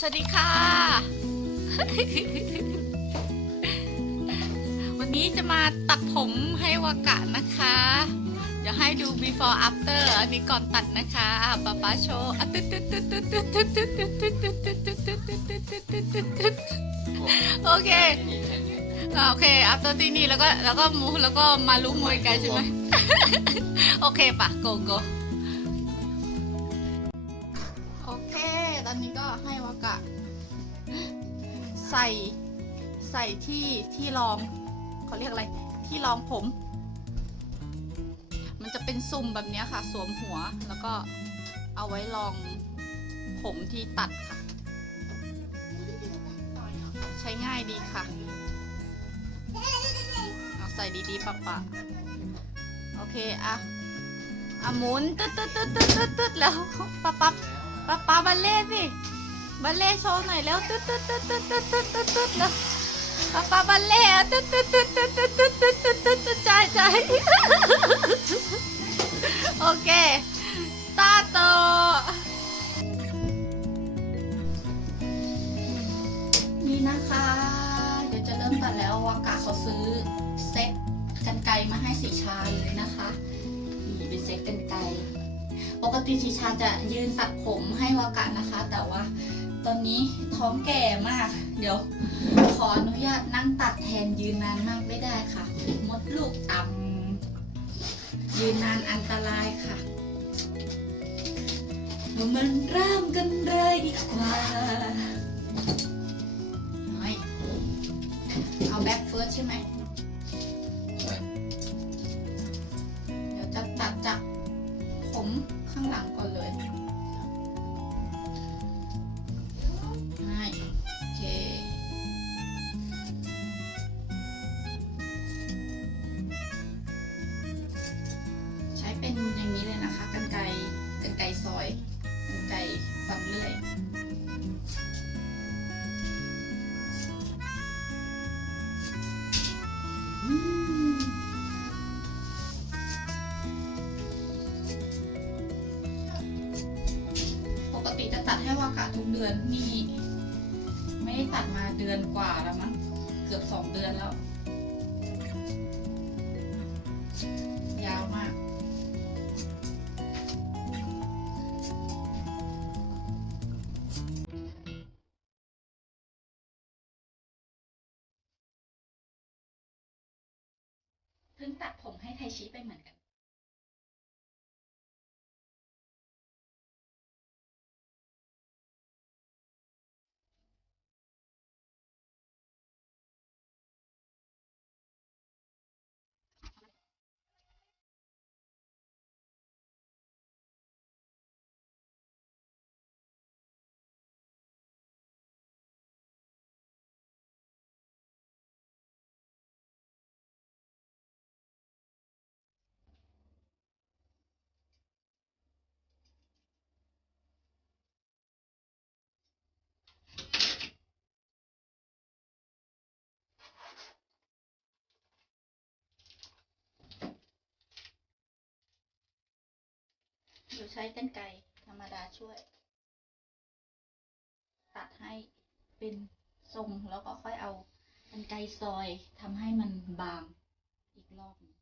สวัสดีค่ะ วันนี้จะมาตัดผมให้วากะนะคะ เดี๋ยวให้ดู before after อันนี้ก่อนตัดนะคะป้าป้าโชว์โอเค โอเค after ที่นี่แล้วก็แล้วก็มูแล้วก็มารู้มวยกันใช่ไหมโอเคปะโกโก อนนี้ก็ให้วากะ ใส่ใส่ที่ที่รองเขาเรียกอะไร ที่รองผม มันจะเป็นซุ่มแบบนี้ค่ะ สวมหัวแล้วก็เอาไว้รองผมที่ตัดค่ะ ใช้ง่ายดีค่ะ เอาใส่ดีๆปะปะโอเคอะอะหมุนตึ๊ดตึ๊ดตึ๊ดตึ๊ดตึ๊ดแล้วปะปะ ปะปะบัลเล่สิบัลเล่โชว์หน่อยแล้วตึ๊ดตึ๊ดตึ๊ดตึ๊ดตึ๊ดตึ๊ดตึ๊ดตึ๊ดแล้วปะปะบัลเล่อะตึ๊ดตึ๊ดตึ๊ดตึ๊ดตึ๊ดตึ๊ดตึ๊ดตึ๊ดตึ๊ดตึ๊ดใจใจโอเคสตาร์ทนี่นะคะ เดี๋ยวจะเริ่มตัดแล้ววากาเขาซื้อเซ็ตกันไกรมาให้สีชาเลยนะคะนี่เป็นเซ็ตกันไกร ปกติสีชาจะยืนตัดผมให้วากานะคะ แต่ว่าตอนนี้ท้องแก่มาก เดี๋ยวขออนุญาตนั่งตัดแทนยืนนานมากไม่ได้ค่ะ มดลูกต่ำยืนนานอันตรายค่ะเรามันเริ่มกันเลยดีกว่าเฮ้ยเอาแบ็คเฟิร์สใช่ไหม ข้างหลังก่อนเลย จะตัดให้วากาทุกเดือนนี่ ไม่ได้ตัดมาเดือนกว่าแล้วมั้งเกือบสองเดือนแล้ว หรือใช้กรรไกรธรรมดาช่วย ตัดให้เป็นทรงแล้วก็ค่อยเอากรรไกรซอยทำให้มันบางอีกรอบนึง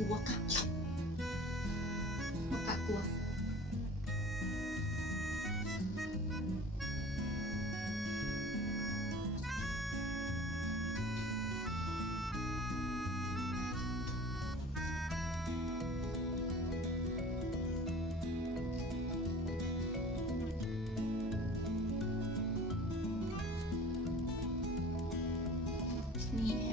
กลัวกะมากะกลัวนี่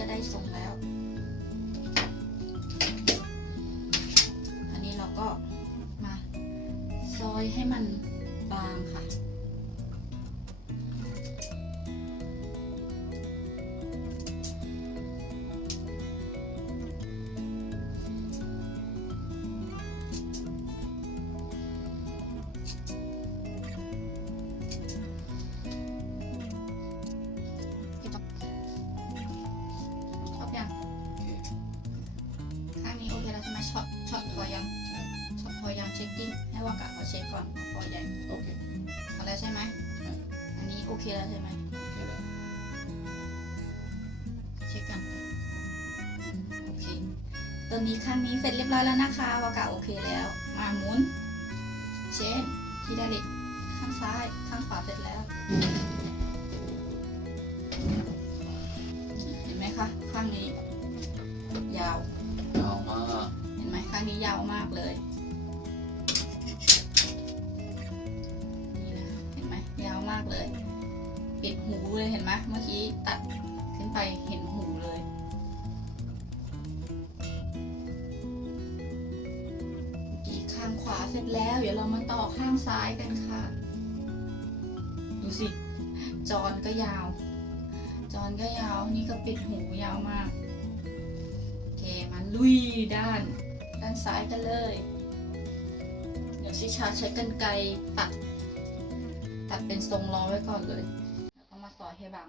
ตรงนี้ก็ได้ทรงแล้ว เคแล้วใช่ไหมโอเคแล้วเช็คกันโอเคตอนนี้ข้างนี้เสร็จเรียบร้อยแล้วนะคะวากะโอเคแล้ว มาหมุน เชนที่ได้เล็กข้างซ้าย ข้างขวาเสร็จแล้ว ปิดหูเลยเห็นไหมเมื่อกี้ตัดขึ้นไปเห็นหูเลยอีกข้างขวาเสร็จแล้ว เดี๋ยวเรามาต่อข้างซ้ายกันค่ะ ดูสิ จอนก็ยาว จอนก็ยาว นี่ก็ปิดหูยาวมากโอเคมาลุยด้าน ด้านซ้ายกันเลย เดี๋ยวชิชาใช้กรรไกรตัด ตัดเป็นทรงล้อไว้ก่อนเลย แล้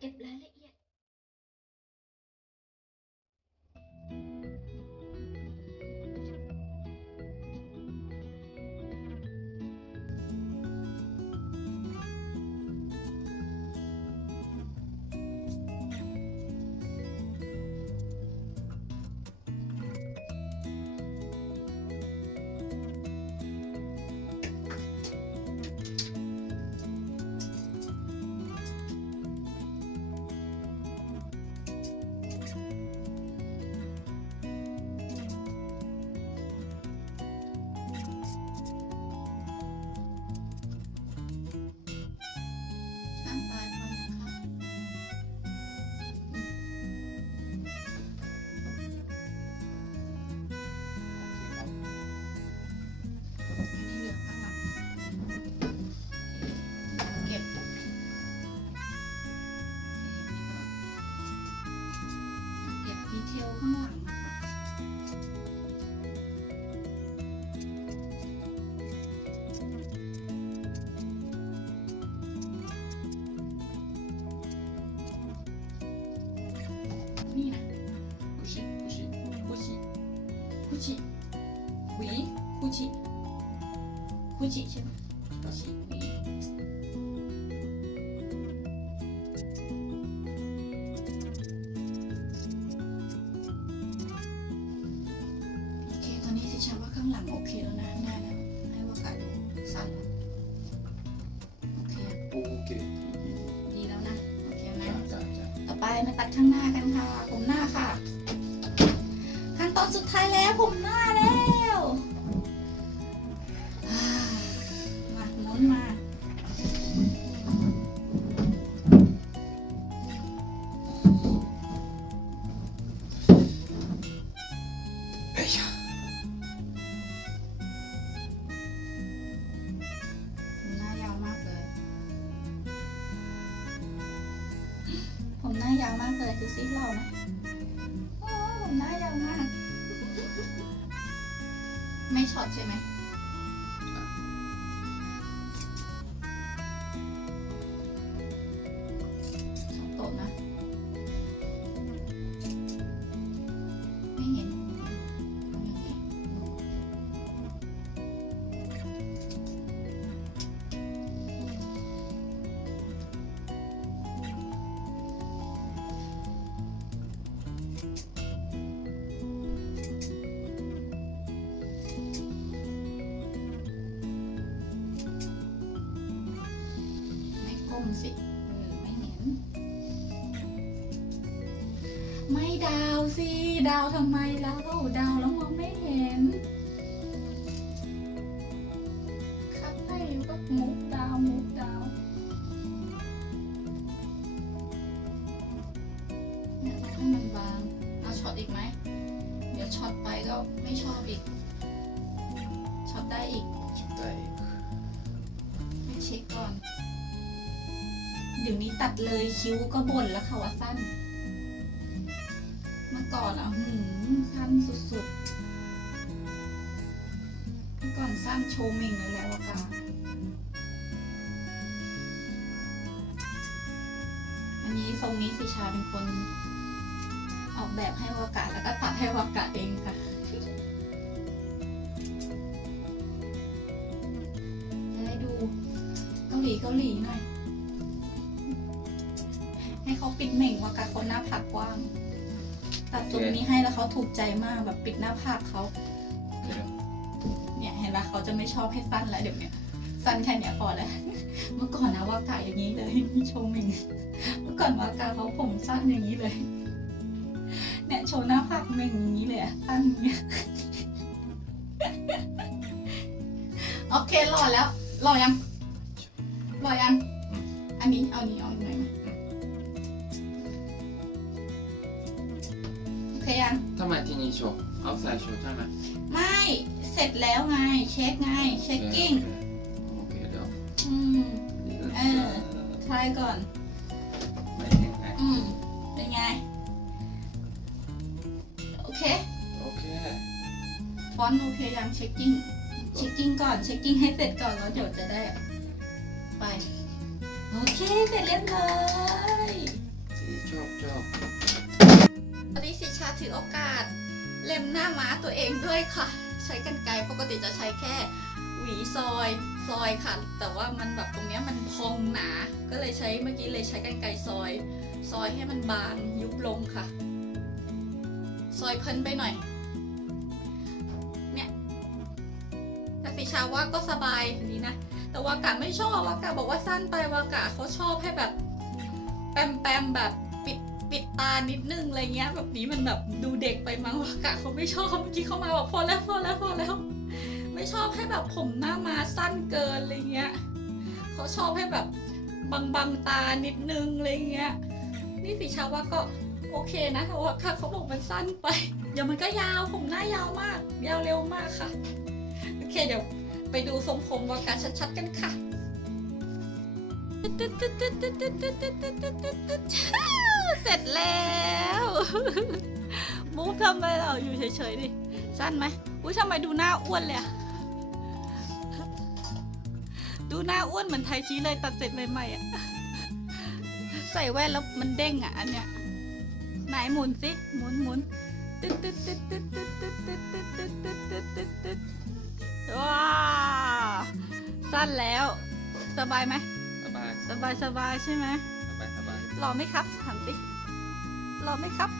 เก็บ ลข้างหลังนะคะนี่นะคุชิคุชิคุชิคุชิหวีคุชิคุชิใช่ไหม ใช่ไหม มสิเออไม่เห็น ไม่ดาวสิดาวทำไมแล้วดาวแล้วมองไม่เห็นครับให้ก็มุกดาวมุกดาวเนี่ยต้องให้มันบางเอาช็อตอีกไหมเดี๋ยวช็อตไปก็ไม่ชอบอีกช็อตได้อีกได้ให้เช็คก่อน เดี๋ยวนี้ตัดเลยคิ้วก็บ่นแล้วค่ะว่าสั้น เมื่อก่อนอะหืมสั้นสุดๆ เมื่อก่อนสั้นโชว์เม่งเลยแหละวากาอันนี้ทรงนี้สิชาเป็นคนออกแบบให้วากาแล้วก็ตัดให้วากาเองค่ะจะได้ดูเกาหลีเกาหลีหน่อย ให้เขาปิดเหม่งวากาคนหน้าผากกว้าง ตัดตรงนี้ให้แล้วเขาถูกใจมากแบบปิดหน้าผากเขาเนี่ยเห็นปะเขาจะไม่ชอบให้สั้นแล้วเดี๋ยวเนี้ยสั้นแค่เนี้ยพอแล้ว เมื่อก่อนนะวากาอย่างนี้เลยโชว์เหม่งเมื่อก่อนวากาเขาผมสั้นอย่างนี้เลย เนี่ยโชว์หน้าผากเหม่งอย่างนี้เลยสั้นเงี้ยโอเครอแล้วรอยังรอยัง อันนี้เอานี้เอาหน่ ยไหมโอเคยัง ทำไมที่นี่โชว์เอาใส่โชว์ใช่ไหมไม่เสร็จแล้วไง เช็คไง เช็คกิ้งโอเคเดี๋ยวอืม เออ ทายก่อน ไม่เห็นไงอืม เป็นไง โอเค โอเคฟอนต์โอเคยังเช็คกิ้ง เช็คกิ้งก่อน เช็คกิ้งให้เสร็จก่อนแล้วเดี๋ยวจะได้ ไป โอเค เสร็จเรียบร้อยที่ชอบชอบ ตอนนี้สิชาถือโอกาส เล็มหน้าม้าตัวเองด้วยค่ะ ใช้กันไกรปกติจะใช้แค่หวีซอยซอยค่ะ แต่ว่ามันแบบตรงเนี้ยมันพองหนา ก็เลยใช้เมื่อกี้เลยใช้กันไกรซอย ซอยให้มันบางยุบลงค่ะ ซอยเพลินไปหน่อย เนี่ยแต่สิชาว่าก็สบายดีนะ แต่ว่ากาไม่ชอบว่ากาบอกว่าสั้นไปว่ากาเขาชอบให้แบบแปมแปมแบบ ปิดตานิดนึงอะไรเงี้ย แบบนี้มันแบบดูเด็กไปมั้งวากาเขาไม่ชอบเมื่อกี้เขามาบอกพอแล้วพอแล้วพอแล้ว ไม่ชอบให้แบบผมหน้ามาสั้นเกินอะไรเงี้ยเขาชอบให้แบบบังบังตานิดนึงอะไรเงี้ย นี่สิชาว่าก็โอเคนะแต่ว่าค่ะเขาบอกมันสั้นไป เดี๋ยวมันก็ยาวผมหน้ายาวมาก ยาวเร็วมากค่ะ โอเคเดี๋ยวไปดูทรงผมวากาชัดๆกันค่ะ เสร็จแล้วมุกทำไมเราอยู่เฉยๆดิ สั้นไหมอุ้ยทำไมดูหน้าอ้วนเลยอะดูหน้าอ้วนเหมือนไทยชี้เลยตัดเสร็จใหม่ๆอะใส่แว่นแล้วมันเด้งอะอันเนี้ยไหนหมุนสิหมุนหมุนตึ๊ดตึ๊ดตึ๊ดตึ๊ดตึ๊ดตึ๊ดตึ๊ดตึ๊ดตึ๊ดตึ๊ดตึ๊ดตึ๊ดตึ๊ดว้าสั้นแล้ว สบายไหมสบายสบายสบายใช่ไหม หล่อไหมครับถามสิหล่อไหมครับ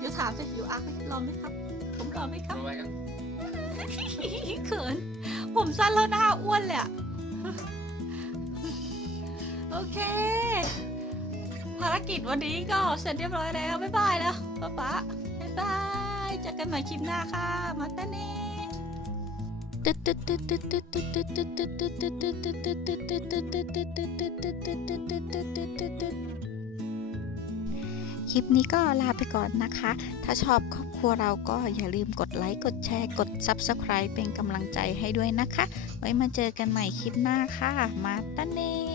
อยู่ถามสิอยู่อักไหมหล่อไหมครับ ผมหล่อไหมครับสบายกันเขินผมสั้นแล้วหน้าอ้วนเลยอะโอเค ภารกิจวันนี้ก็เสร็จเรียบร้อยแล้ว บ๊ายบายแล้วป๊าป๊าบ๊ายบายเจอกันใหม่คลิปหน้าค่ะ มาตาเน่ คลิปนี้ก็ลาไปก่อนนะคะ ถ้าชอบครอบครัวเราก็อย่าลืมกดไลค์ กดแชร์ กด Subscribe เป็นกำลังใจให้ด้วยนะคะ ไว้มาเจอกันใหม่คลิปหน้าค่ะ มาตาเน